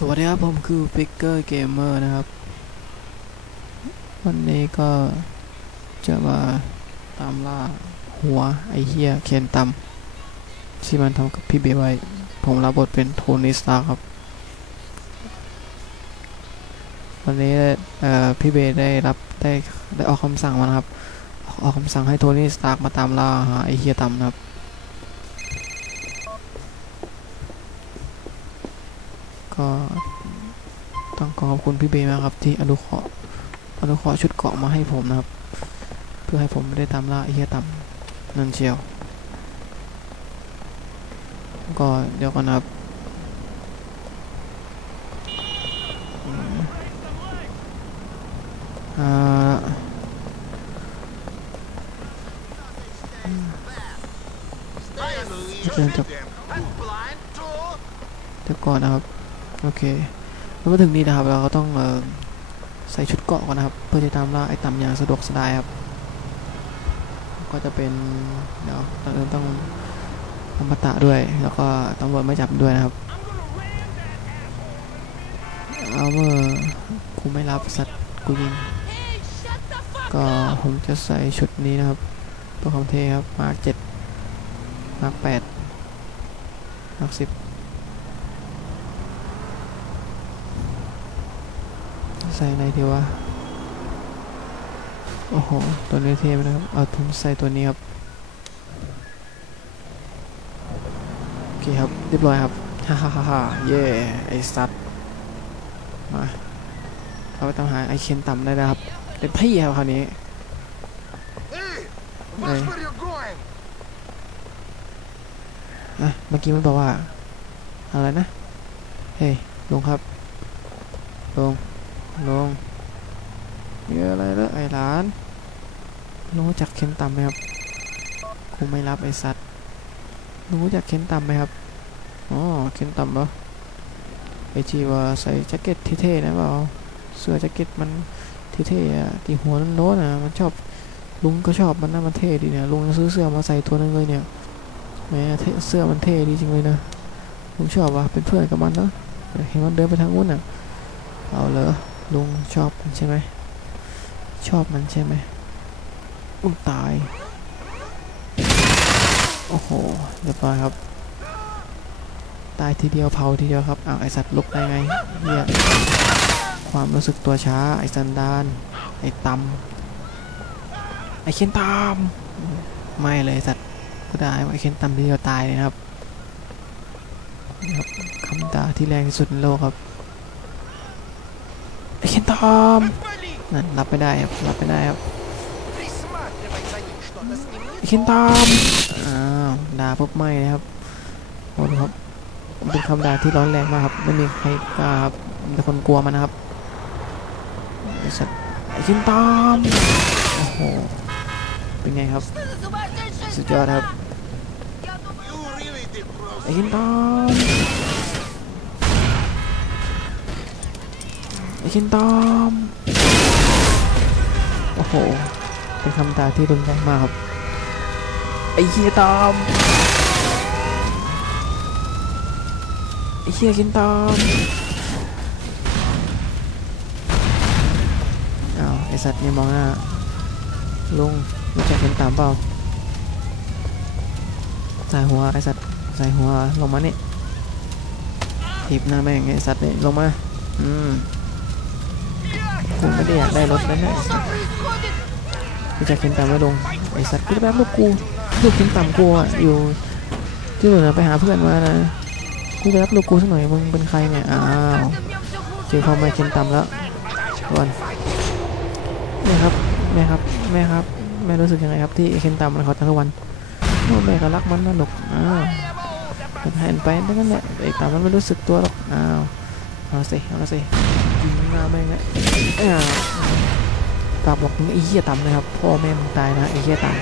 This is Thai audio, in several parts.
สวัสดีครับ ผมคือ f i g u r e Gamer นะครับ วันนี้ก็จะมาตามล่าหัวไอเฮียเคนตัมที่มันทำกับพี่เบย์ไว้ ผมรับบทเป็นโทนี่สตาร์ครับ วันนี้พี่เบย์ได้รับได้ได้ออกคำสั่งมานะครับออกออกคำสั่งให้โทนี่สตาร์มาตามล่าหาไอเฮียตัมนะครับ ก็ต้องขอขอบคุณพี่เบย์มากครับ ที่อนุเคราะห์อนุเคราะห์ชุดเกาะมาให้ผมนะครับ เพื่อให้ผมไม่ได้ตามล่าไอ้เหี้ยต่ำนั่นเชียว ก็เดี๋ยวก่อนนะครับเดี๋ยวจะเดี๋ยวก่อนนะครับ โอเคแล้วมาถึงนี้นะครับเราก็ต้องใส่ชุดเกาะก่อนนะครับ เพื่อที่ตามล่าไอ้ต่ำอย่างสะดวกสบายครับ ก็จะเป็นเดี๋ยวตอนอื่นต้องอมตะด้วย แล้วก็ตำรวจไม่จับด้วยนะครับเอาเมื่อกูไม่รับสัตว์กูยิงก็ผมจะใส่ชุดนี้นะครับเพื่อมเท่ครับมาร์คเจ็ดมาร์คแปดมาร์คสิบ ใส่ไหนดีวะ โอ้โห ตัวนี้เท่ไหมนะครับ เอาผมใส่ตัวนี้ครับ โอเคครับ เรียบร้อยครับ ฮ่าฮ่าฮ่าเย่ไอสัตว์มาเราไปตามหาไอเคนต่ำได้นะครับ เป็นพี่ครับคราวนี้ Hey, Hey. watch where you're going. อะเมื่อกี้มันบอกว่า อะไรนะ เฮ้ย ลงครับ ลง ลงมีอะไรแล้วไอ้หลานรู้จักเคนต่ำไหมครับกูไม่รับไอ้สัตว์รู้จักเคนต่ำไหมครับอ๋อเคนต่ำเหรอไอจีว่าใส่แจ็คเก็ตเท่ๆนะเปล่าเสื้อแจ็คเก็ตมันเท่ๆอะที่หัวโน้นอะมันชอบลุงก็ชอบมันนะมันเท่ดีเนี่ยลุงซื้อเสื้อมาใส่ตัวนึงเลยเนี่ยแมเท่เสื้อมันเท่ดีจริงเลยนะลุงชอบว่ะเป็นเพื่อนกับมันเนะเห็นมันเดินไปทางนู้นอะเอาเลย ลุงชอบมันใช่ไหมชอบมันใช่ไหมอุ้ยตาย โอ้โหเรียบร้อยครับ ตายทีเดียวเผาทีเดียวครับอ้าวไอสัตว์ลุกได้ไงเฮียความรู้สึกตัวช้าไอสันดาน ไอตำไอเคนตำไม่เลยสัตว์ก็ได้ไอเคนตำทีเดียวตายเลยครับครับคำด่าที่แรงที่สุดในโลกครับ ไอเคนตอมนั่นรับไม่ได้ครับรับไม่ได้ครับไอเคนตอมอ้าวด่าปุ๊บไม่นะครับโอ้ครับเป็นคำด่าที่ร้อนแรงมากครับไม่มีใครกล้าครับแต่คนกลัวมันนะครับไอสัตว์ไอเคนตอมโอ้โหเป็นไงครับสุดยอดครับไอเคนตอม ไอเคนตามโอ้โห เป็นคำด่าที่รุนแรงมากครับ ไอ้เฮียตามไอ้เฮียกินตามอ้าวไอสัตว์นี่มองหน้า ลุงรู้จักกินตามเปล่าใส่หัวไอสัตว์ใส่หัวลงมานี่ถีบหน้าแม่งไอสัตว์นี่ลงมา อืม กูไม่ได้อยากได้รถแล้วเนี่ยกูจักกินตามไม่ลงไอสัตว์กูจะแป๊บลูกกูลูกกินต่ำกูอะอยู่ที่เหลือไปหาเพื่อนมานะกูไปรับลูกกูสักหน่อยมึงเป็นใครเนี่ยอ้าวเจอพ่อแม่กินต่ำแล้ววันแม่ครับแม่ครับแม่ครับแม่รู้สึกยังไงครับที่ไอ้นต่ำมันขอทั้งวันโอ้แม่ก็รักมันนะลูกอ้าวมันแทนไปนั่นแหละไอ้ต่ำมันไม่รู้สึกตัวหรอกอ้าวเอาสิเอาสิ ยิงหน้าแม่งเลยอ้าวฝากบอกมึงไอ้เหี้ยต่ำนะครับ พ่อแม่มึงตายนะไอ้เหี้ยต่ำ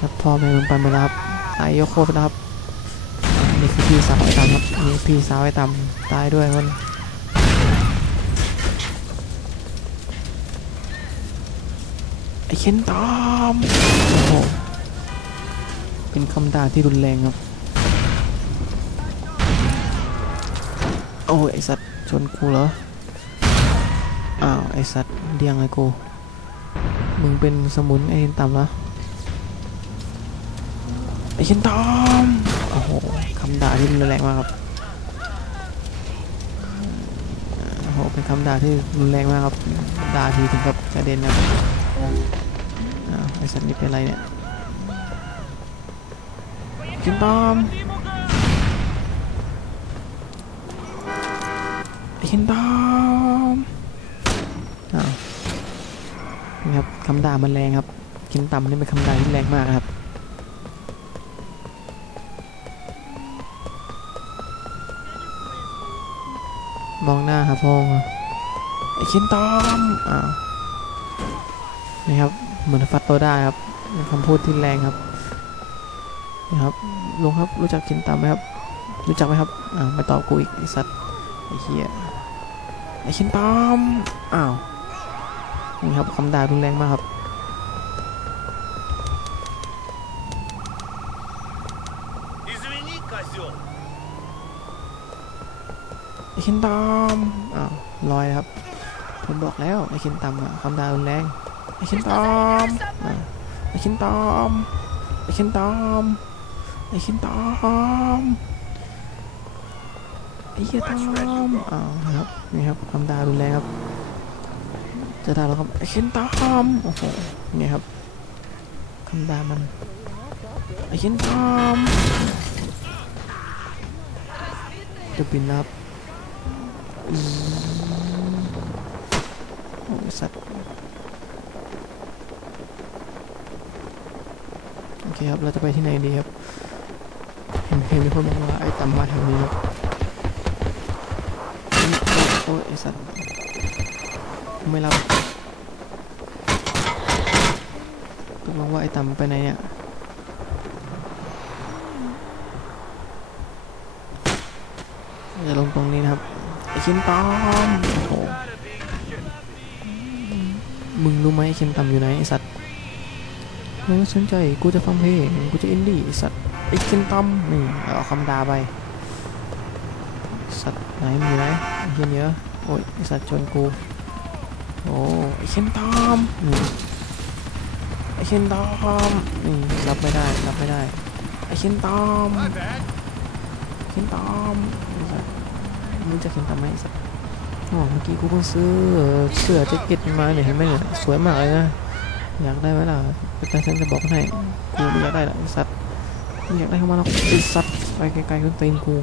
ครับพ่อแม่มันไปหมดแล้วครับตายยกโคตรไปแล้วครับนี่คือพี่สาวไอ้ต่ำครับนี่พี่สาวไอ้ต่ำตายด้วยมันไอ้เข็นตามโอ้โหเป็นคำด่าที่รุนแรงครับ อ้ยไอสัตว์ชนกูเหรอ อ้าว ไอสัตว์เดียงไอกู มึงเป็นสมุนไอเห็นต่ำเหรอ ไอเห็นต่ำโอ้โหคำด่าที่รุนแรงมากครับ โอ้โห เป็นคำด่าที่รุนแรงมากครับ ด่าทีถึงกับกระเด็นนะครับอ้าวไอสัตว์นี่เป็นอะไรเนี่ยเห็นต่ำคินตามอ้าวนี่ครับคำด่ามันแรงครับคินต่ำนี่เป็นคำด่าที่แรงมากครับมองหน้าครับพ่อไอ้คินตามอ้าวนี่ครับเหมือนฟัดโตได้ครับเป็นคำพูดที่แรงครับนี่ครับลุงครับรู้จักคินตามไหมครับรู้จักไหมครับอ่าไม่ตอบกูอีกไอสัตว์ ไอ้เหี้ยไอ้เช่นปอมอ้าวนี่ครับคำด่ารุนแรงมากครับไอ้เช่นปอมอ้าวลอยครับผมบอกแล้วไอ้เช่นต่ำคำด่ารุนแรงไอ้เช่นปอมไอ้เช่นปอมไอ้เช่นปอมไอ้เช่นปอม ไอ้เหี้ยตอมอ้าวครับนี่ครับคำด่ารุนแรงครับ จะด่าเราครับไอ้ชินตอมโอ้โหนี่ครับคำดามันไอ้ชินตอมจะบินรับโอ้สัตว์โอเคครับเราจะไปที่ไหนดีครับ เห็นเพลงมีคนบอกว่าไอ้ตำมาแถวนี้ครับ โอ้ยไอ้สัตว์ไม่รับตกลงว่าไอ้ตำไปไหนเนี่ยจะลงตรงนี้นะครับไอ้คิมตอมโอ้โหมึงรู้ไหมไอ้คิมตอมอยู่ไหนไอ้สัตว์มึงสนใจกูจะฟังเพลงกูจะอินดี้ไอ้สัตว์ไอ้คิมตอมนี่เอาคำด่าไป ไหนมึงอยู่ไหนไอ้เหี้ยเนี้ยโอ้ยสัตว์ชนกูโอ้ไอ้คิมตอมนี่ไอ้คิมตอมนี่รับไม่ได้รับไม่ได้ไอ้คิมตอม My bad. คิมตอมไอ้สัตว์มึงจะเคิมตอมไหมสัตว์อ๋อเมื่อกี้กูเพิ่งซื้อเสื้อแจ็คเก็ตมาเนี่ยเห็นไหมเนี่ยสวยมากเลยนะอยากได้ไหมล่ะแต่ฉันจะบอกให้กูไม่อยากได้หรอกสัตว์ไม่อยากได้เข้ามาหรอกไอ้สัตว์ไปไกลๆขึ้นตีนกู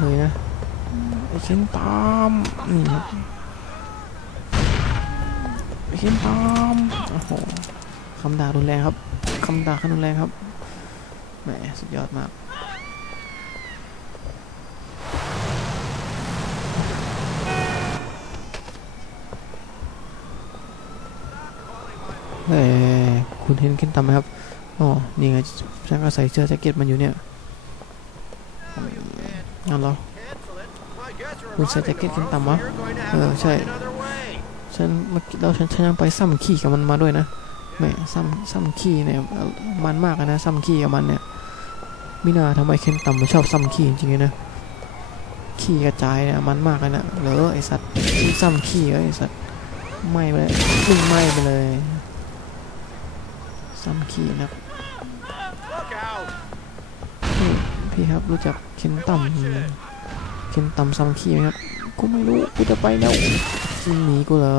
เลยนะไอ้เข็นตามนี่ครับไอ้เข็นตามโอ้โหคำด่ารุนแรงครับคำด่าขั้นรุนแรงครับแหมสุดยอดมากเอ้คุณเห็นเข็นตามไหมครับอ๋อนี่ไงฉันก็ใส่เสื้อแจ็คเก็ตมันอยู่เนี่ย งั้นเหรอคุณใส่แจ็คเก็ต tomorrow, ขึ้นต่ำวะเออใช่ฉันเมื่อกี้เราฉันฉันยังไปซ้ำขี่กับมันมาด้วยนะแม่ซ้ำซ้ำขี่เนี่ยมันมากนะซ้ำขี่กับมันเนี่ยมินาทำไมเคนต่ำมันชอบซ้ำขี่จริงๆนะขี่กระจายเนี่ยมันมากเลยนะเหรอไอสัตว์ซ้ำขี่ไอสัตว์ไหม่ไปเลยไหม่ไปเลยซ้ำขี่นะครับ Look out. พี่ครับรู้จักเคนต่ำเคนต่ำซ้ำขี่ไหมครับกูไม่รู้กูจะไปแล้วมึงหนีกูเหรอ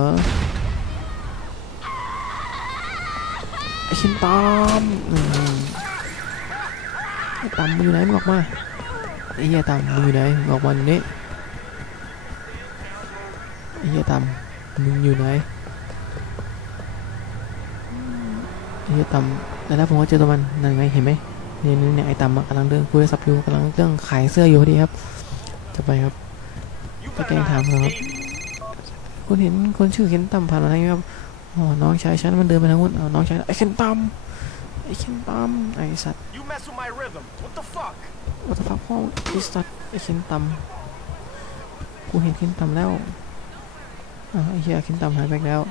ไอ้ชินตามอืมไอตามมึงอยู่ไหนมึงออกมาไอ้เหี้ยตามมึงอยู่ไหนออกมาอยู่นี่ไอ้เหี้ยตามมึงอยู่ไหนไอ้เหี้ยตามแล้วแล้วผมก็เจอตัวมันนั่นไงเห็นไหม นี่ยเนี่ยเนี่ยไอ้ตามอะกำลังเดินคุยโทรศัพท์อยู่กำลังเรื่องขายเสื้ออยู่พอดีครับ จะไปครับ You Cái better kênh not thảm rồi. escape. คุณเห็นคนชื่อเคนตัมผ่านอะไรไหมครับอ๋อน้องชายฉันมันเดินไปทางนู้นอ๋อน้องชายไอ้เคนตัมไอ้เคนตัมไอ้สัตว์ You mess with my rhythm. What the fuck? วัตฟักพ่อไอ้สัตว์ไอ้เคนตัมกูเห็นเคนตัมแล้วอ้าวไอ้เหี้ยเคนตัมหายไปอีกแล้ว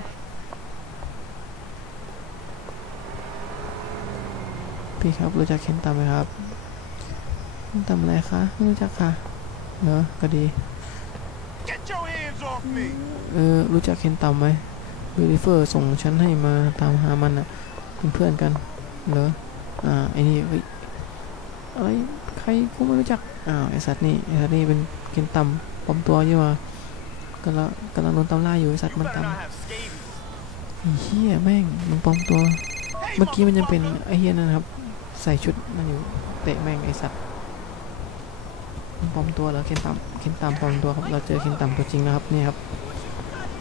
พี่ครับรู้จักเคนตัมไหมครับเคนตัมอะไรคะไม่รู้จักค่ะเนอะก็ดีเออรู้จักเคนตัมไหมวิลิเฟอร์ส่งฉันให้มาตามหามันอะเป็นเพื่อนกันเหรออ่าไอ้นี่เฮ้ยอะไรใครกูไม่รู้จักอ้าวไอสัตว์นี่ไอสัตว์นี่เป็นเคนตัมปลอมตัวยี่มากำลังกำลังโดนตามล่าอยู่ไอสัตว์มันตามเฮียแม่งมันปลอมตัว เมื่อกี้มันยังเป็นไอเฮียนั่นนะครับ ใส่ชุดมันอยู่เตะแม่งไอสัตว์ปลอมตัวเหรอเคนตัมเคนตัมปลอมตัวครับเราเจอเคนตัมตัวจริงแล้วครับนี่ครับ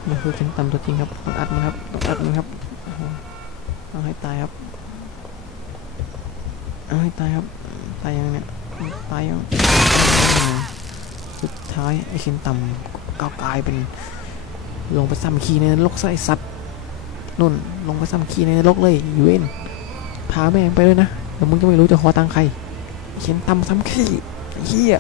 นี่คือเคนตัมตัวจริงครับต้องอัดมันครับต้องอัดมันครับโอ้โหเอาให้ตายครับเอาให้ตายครับตายยังเนี่ยตายยังสุดท้ายไอเคนตัมก็กลายเป็นลงไปซ้ำคีในนรกซะไอสัตว์นุ่นลงไปซ้ำคีในนรกเลยยูเอ็นพาแม่งไปด้วยนะ แล้วมึงก็ไม่รู้จะขอตังค์ใครเขียนตำซ้ำขี้เฮีย